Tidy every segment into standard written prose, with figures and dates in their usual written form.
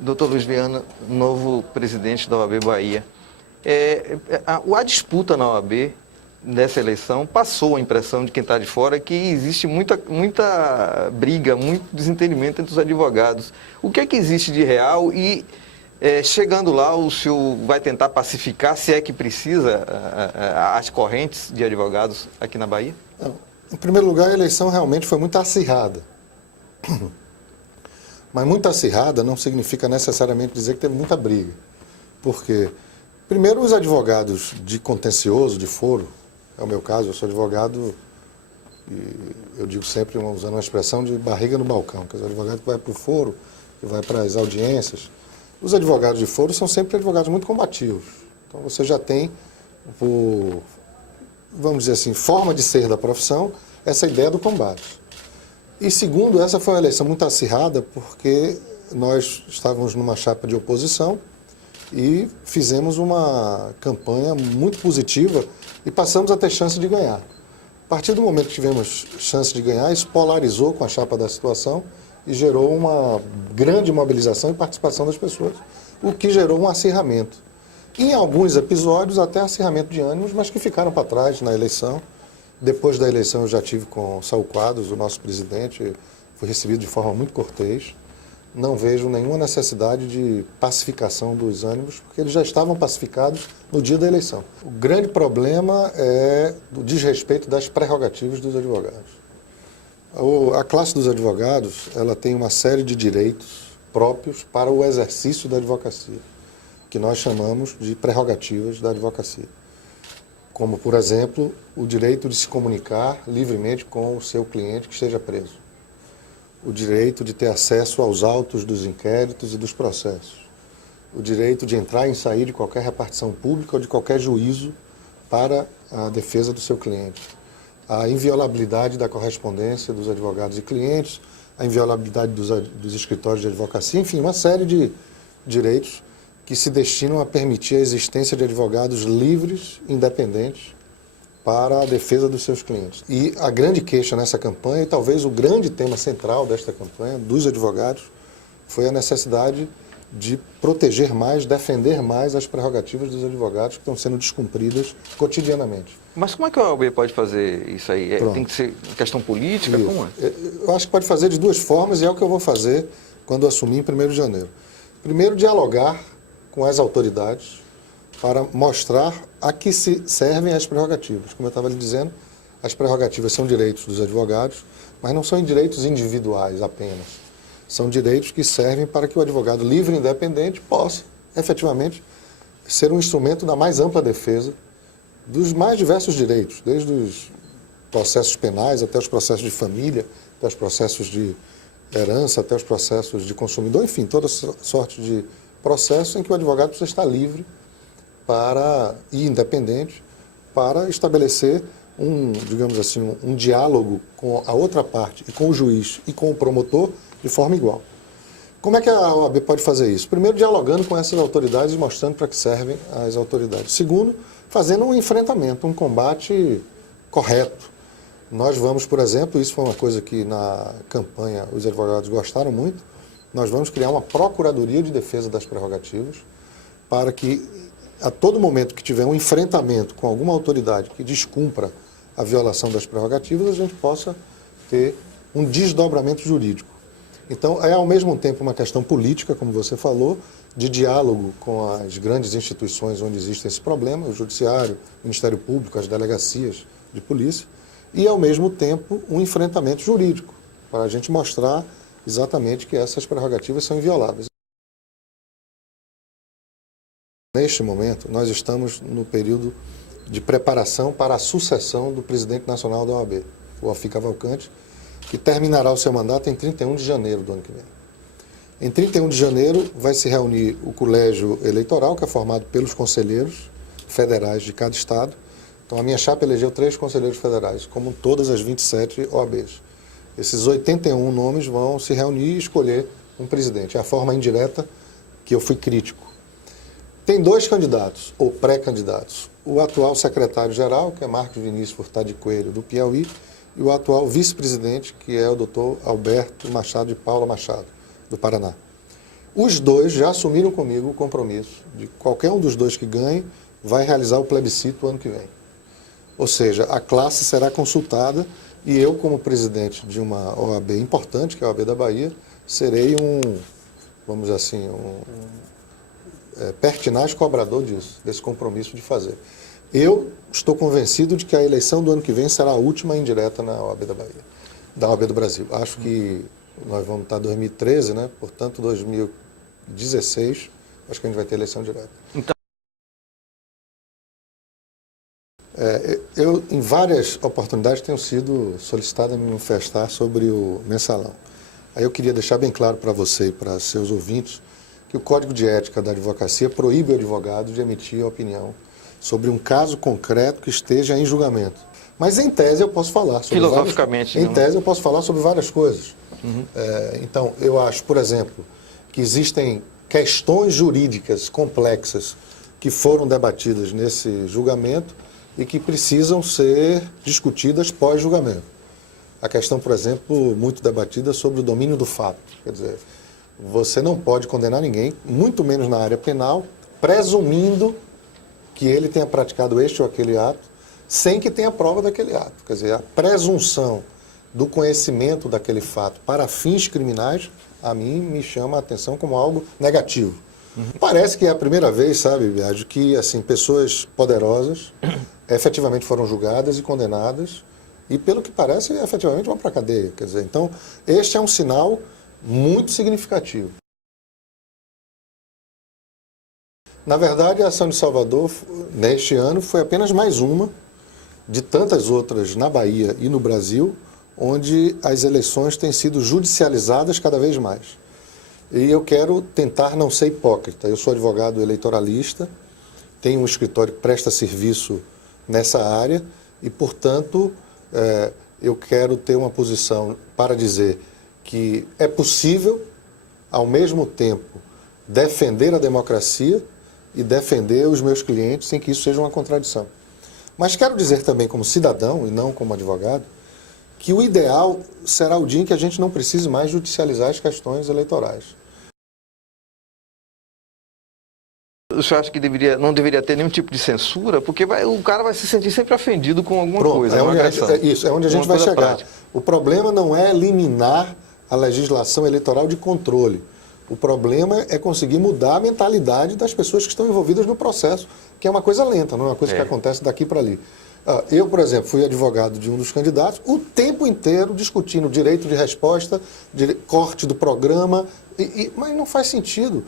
Doutor Luiz Viana, novo presidente da OAB Bahia. A disputa na OAB nessa eleição passou a impressão de quem está de fora que existe muita briga, muito desentendimento entre os advogados. O que é que existe de real e, chegando lá, o senhor vai tentar pacificar, se é que precisa, as correntes de advogados aqui na Bahia? Não. Em primeiro lugar, a eleição realmente foi muito acirrada. Mas muito acirrada não significa necessariamente dizer que teve muita briga. Porque, primeiro, os advogados de contencioso, de foro, é o meu caso, eu sou advogado, e eu digo sempre, usando uma expressão de barriga no balcão, que é o advogado que vai para o foro, que vai para as audiências. Os advogados de foro são sempre advogados muito combativos. Então você já tem, por, vamos dizer assim, forma de ser da profissão, essa ideia do combate. E segundo, essa foi uma eleição muito acirrada porque nós estávamos numa chapa de oposição e fizemos uma campanha muito positiva e passamos a ter chance de ganhar. A partir do momento que tivemos chance de ganhar, isso polarizou com a chapa da situação e gerou uma grande mobilização e participação das pessoas, o que gerou um acirramento. Em alguns episódios, até acirramento de ânimos, mas que ficaram para trás na eleição. Depois da eleição eu já tive com o Saul Quadros, o nosso presidente, foi recebido de forma muito cortês. Não vejo nenhuma necessidade de pacificação dos ânimos, porque eles já estavam pacificados no dia da eleição. O grande problema é o desrespeito das prerrogativas dos advogados. A classe dos advogados, ela tem uma série de direitos próprios para o exercício da advocacia, que nós chamamos de prerrogativas da advocacia. Como, por exemplo, o direito de se comunicar livremente com o seu cliente que esteja preso. O direito de ter acesso aos autos dos inquéritos e dos processos. O direito de entrar e sair de qualquer repartição pública ou de qualquer juízo para a defesa do seu cliente. A inviolabilidade da correspondência dos advogados e clientes, a inviolabilidade dos escritórios de advocacia, enfim, uma série de direitos que se destinam a permitir a existência de advogados livres, independentes, para a defesa dos seus clientes. E a grande queixa nessa campanha, e talvez o grande tema central desta campanha, dos advogados, foi a necessidade de proteger mais, defender mais as prerrogativas dos advogados que estão sendo descumpridas cotidianamente. Mas como é que a OAB pode fazer isso aí? Tem que ser questão política? Isso. Como é? Eu acho que pode fazer de duas formas e é o que eu vou fazer quando assumir em 1º de janeiro. Primeiro, dialogar com as autoridades para mostrar a que se servem as prerrogativas. Como eu estava lhe dizendo, as prerrogativas são direitos dos advogados, mas não são direitos individuais apenas. São direitos que servem para que o advogado livre e independente possa, efetivamente, ser um instrumento da mais ampla defesa dos mais diversos direitos, desde os processos penais até os processos de família, até os processos de herança, até os processos de consumidor, enfim, toda sorte de processos em que o advogado precisa estar livre e independente para estabelecer digamos assim, um diálogo com a outra parte, e com o juiz e com o promotor, de forma igual. Como é que a OAB pode fazer isso? Primeiro, dialogando com essas autoridades e mostrando para que servem as autoridades. Segundo, fazendo um enfrentamento, um combate correto. Nós vamos, por exemplo, isso foi uma coisa que na campanha os advogados gostaram muito, nós vamos criar uma Procuradoria de Defesa das Prerrogativas para que, a todo momento que tiver um enfrentamento com alguma autoridade que descumpra a violação das prerrogativas, a gente possa ter um desdobramento jurídico. Então, é ao mesmo tempo uma questão política, como você falou, de diálogo com as grandes instituições onde existe esse problema, o Judiciário, o Ministério Público, as delegacias de polícia, e ao mesmo tempo um enfrentamento jurídico, para a gente mostrar exatamente que essas prerrogativas são invioláveis. Neste momento, nós estamos no período de preparação para a sucessão do presidente nacional da OAB, o Alfi Cavalcante, que terminará o seu mandato em 31 de janeiro do ano que vem. Em 31 de janeiro vai se reunir o colégio eleitoral, que é formado pelos conselheiros federais de cada estado. Então a minha chapa elegeu 3 conselheiros federais, como todas as 27 OABs. Esses 81 nomes vão se reunir e escolher um presidente. É a forma indireta que eu fui crítico. Tem 2 candidatos, ou pré-candidatos. O atual secretário-geral, que é Marcos Vinícius Furtado de Coelho, do Piauí, e o atual vice-presidente, que é o doutor Alberto Machado de Paula Machado, do Paraná. Os dois já assumiram comigo o compromisso de qualquer um dos dois que ganhe vai realizar o plebiscito ano que vem. Ou seja, a classe será consultada e eu, como presidente de uma OAB importante, que é a OAB da Bahia, serei vamos dizer assim, pertinaz cobrador disso, desse compromisso de fazer. Eu estou convencido de que a eleição do ano que vem será a última indireta na OAB da Bahia, da OAB do Brasil. Acho que nós vamos estar em 2013, né? Portanto, 2016, acho que a gente vai ter eleição direta. Então, eu, em várias oportunidades, tenho sido solicitado a me manifestar sobre o mensalão. Aí eu queria deixar bem claro para você e para seus ouvintes que o Código de Ética da Advocacia proíbe o advogado de emitir opinião sobre um caso concreto que esteja em julgamento. Mas, em tese, eu posso falar sobre filosoficamente, em tese, eu posso falar sobre várias coisas. Então, eu acho, por exemplo, que existem questões jurídicas complexas que foram debatidas nesse julgamento e que precisam ser discutidas pós-julgamento. A questão, por exemplo, muito debatida sobre o domínio do fato. Quer dizer, você não pode condenar ninguém, muito menos na área penal, presumindo que ele tenha praticado este ou aquele ato, sem que tenha prova daquele ato. Quer dizer, a presunção do conhecimento daquele fato para fins criminais, a mim me chama a atenção como algo negativo. Parece que é a primeira vez, sabe, Biagio, que assim, pessoas poderosas efetivamente foram julgadas e condenadas e, pelo que parece, efetivamente vão para a cadeia. Quer dizer, então, este é um sinal muito significativo. Na verdade, a ação de Salvador, neste ano, foi apenas mais uma de tantas outras na Bahia e no Brasil, onde as eleições têm sido judicializadas cada vez mais. E eu quero tentar não ser hipócrita. Eu sou advogado eleitoralista, tenho um escritório que presta serviço nessa área e, portanto, eu quero ter uma posição para dizer que é possível, ao mesmo tempo, defender a democracia e defender os meus clientes sem que isso seja uma contradição. Mas quero dizer também, como cidadão e não como advogado, que o ideal será o dia em que a gente não precise mais judicializar as questões eleitorais. O senhor acha que não deveria ter nenhum tipo de censura? Porque o cara vai se sentir sempre ofendido com alguma coisa. É onde a gente vai chegar. Prática. O problema não é eliminar a legislação eleitoral de controle. O problema é conseguir mudar a mentalidade das pessoas que estão envolvidas no processo, que é uma coisa lenta, não é uma coisa que acontece daqui para ali. Eu, por exemplo, fui advogado de um dos candidatos, o tempo inteiro discutindo direito de resposta, corte do programa, mas não faz sentido.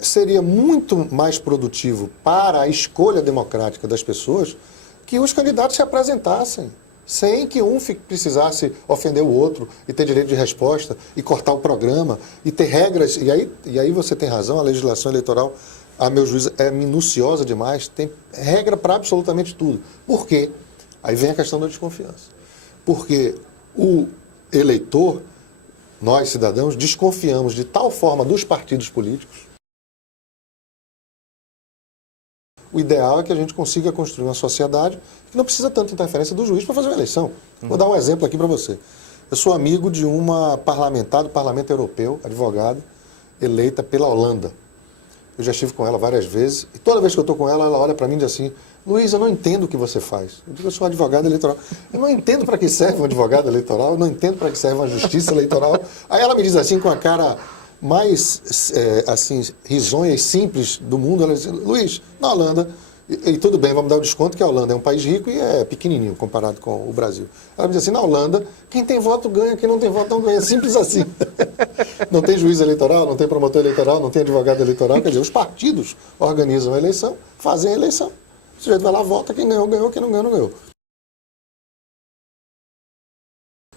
Seria muito mais produtivo para a escolha democrática das pessoas que os candidatos se apresentassem, sem que um precisasse ofender o outro e ter direito de resposta e cortar o programa e ter regras. E aí você tem razão, a legislação eleitoral, a meu juízo, é minuciosa demais, tem regra para absolutamente tudo. Por quê? Aí vem a questão da desconfiança. Porque o eleitor, nós cidadãos, desconfiamos de tal forma dos partidos políticos. O ideal é que a gente consiga construir uma sociedade que não precisa tanta interferência do juiz para fazer uma eleição. Vou dar um exemplo aqui para você. Eu sou amigo de uma parlamentar do Parlamento Europeu, advogada, eleita pela Holanda. Eu já estive com ela várias vezes e toda vez que eu estou com ela, ela olha para mim e diz assim: Luiz, eu não entendo o que você faz. Eu digo, eu sou advogado eleitoral. Eu não entendo para que serve um advogado eleitoral, eu não entendo para que serve uma justiça eleitoral. Aí ela me diz assim, com a cara mais assim, risonha e simples do mundo, ela diz: Luiz, na Holanda, e tudo bem, vamos dar o desconto que a Holanda é um país rico e é pequenininho comparado com o Brasil. Ela me diz assim: na Holanda, quem tem voto ganha, quem não tem voto não ganha. Simples assim. Não tem juiz eleitoral, não tem promotor eleitoral, não tem advogado eleitoral. Quer dizer, os partidos organizam a eleição, fazem a eleição. O sujeito vai lá, vota, quem ganhou, ganhou, quem não ganhou, não ganhou.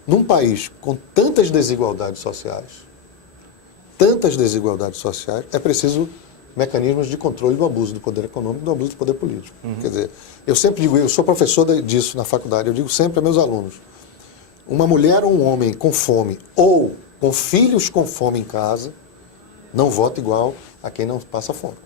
Num país com tantas desigualdades sociais, é preciso mecanismos de controle do abuso do poder econômico e do abuso do poder político. Quer dizer, eu sempre digo, eu sou professor disso na faculdade, eu digo sempre a meus alunos: uma mulher ou um homem com fome ou com filhos com fome em casa não vota igual a quem não passa fome.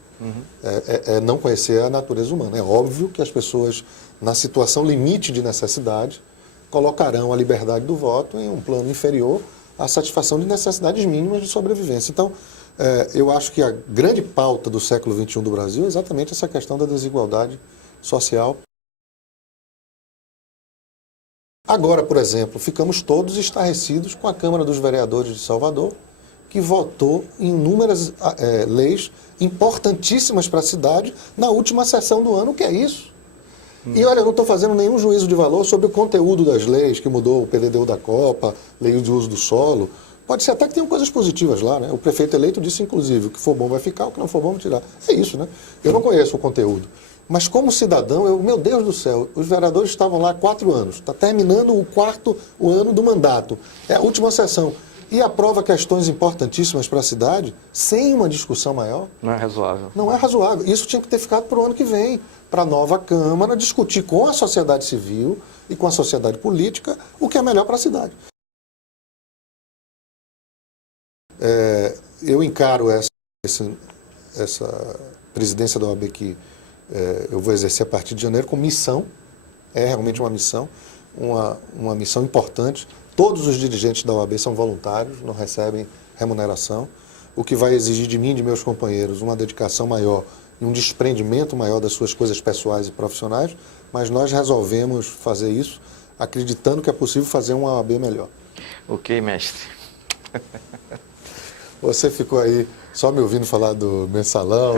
É não conhecer a natureza humana. É óbvio que as pessoas, na situação limite de necessidade, colocarão a liberdade do voto em um plano inferior à satisfação de necessidades mínimas de sobrevivência. Então, Eu acho que a grande pauta do século XXI do Brasil é exatamente essa questão da desigualdade social. Agora, por exemplo, ficamos todos estarrecidos com a Câmara dos Vereadores de Salvador, que votou em inúmeras leis importantíssimas para a cidade na última sessão do ano. O que é isso? E olha, eu não estou fazendo nenhum juízo de valor sobre o conteúdo das leis, que mudou o PDDU da Copa, lei de uso do solo. Pode ser até que tenham coisas positivas lá, né? O prefeito eleito disse, inclusive, o que for bom vai ficar, o que não for bom vai tirar. É isso, né? Eu não conheço o conteúdo. Mas como cidadão, meu Deus do céu, os vereadores estavam lá há 4 anos. Está terminando o ano do mandato. É a última sessão. E aprova questões importantíssimas para a cidade sem uma discussão maior. Não é razoável. Não é razoável. Isso tinha que ter ficado para o ano que vem, para a nova Câmara discutir com a sociedade civil e com a sociedade política o que é melhor para a cidade. Eu encaro essa presidência da OAB que eu vou exercer a partir de janeiro com missão. É realmente uma missão importante. Todos os dirigentes da OAB são voluntários, não recebem remuneração, o que vai exigir de mim e de meus companheiros uma dedicação maior e um desprendimento maior das suas coisas pessoais e profissionais, mas nós resolvemos fazer isso acreditando que é possível fazer uma OAB melhor. Ok, mestre. Você ficou aí só me ouvindo falar do mensalão.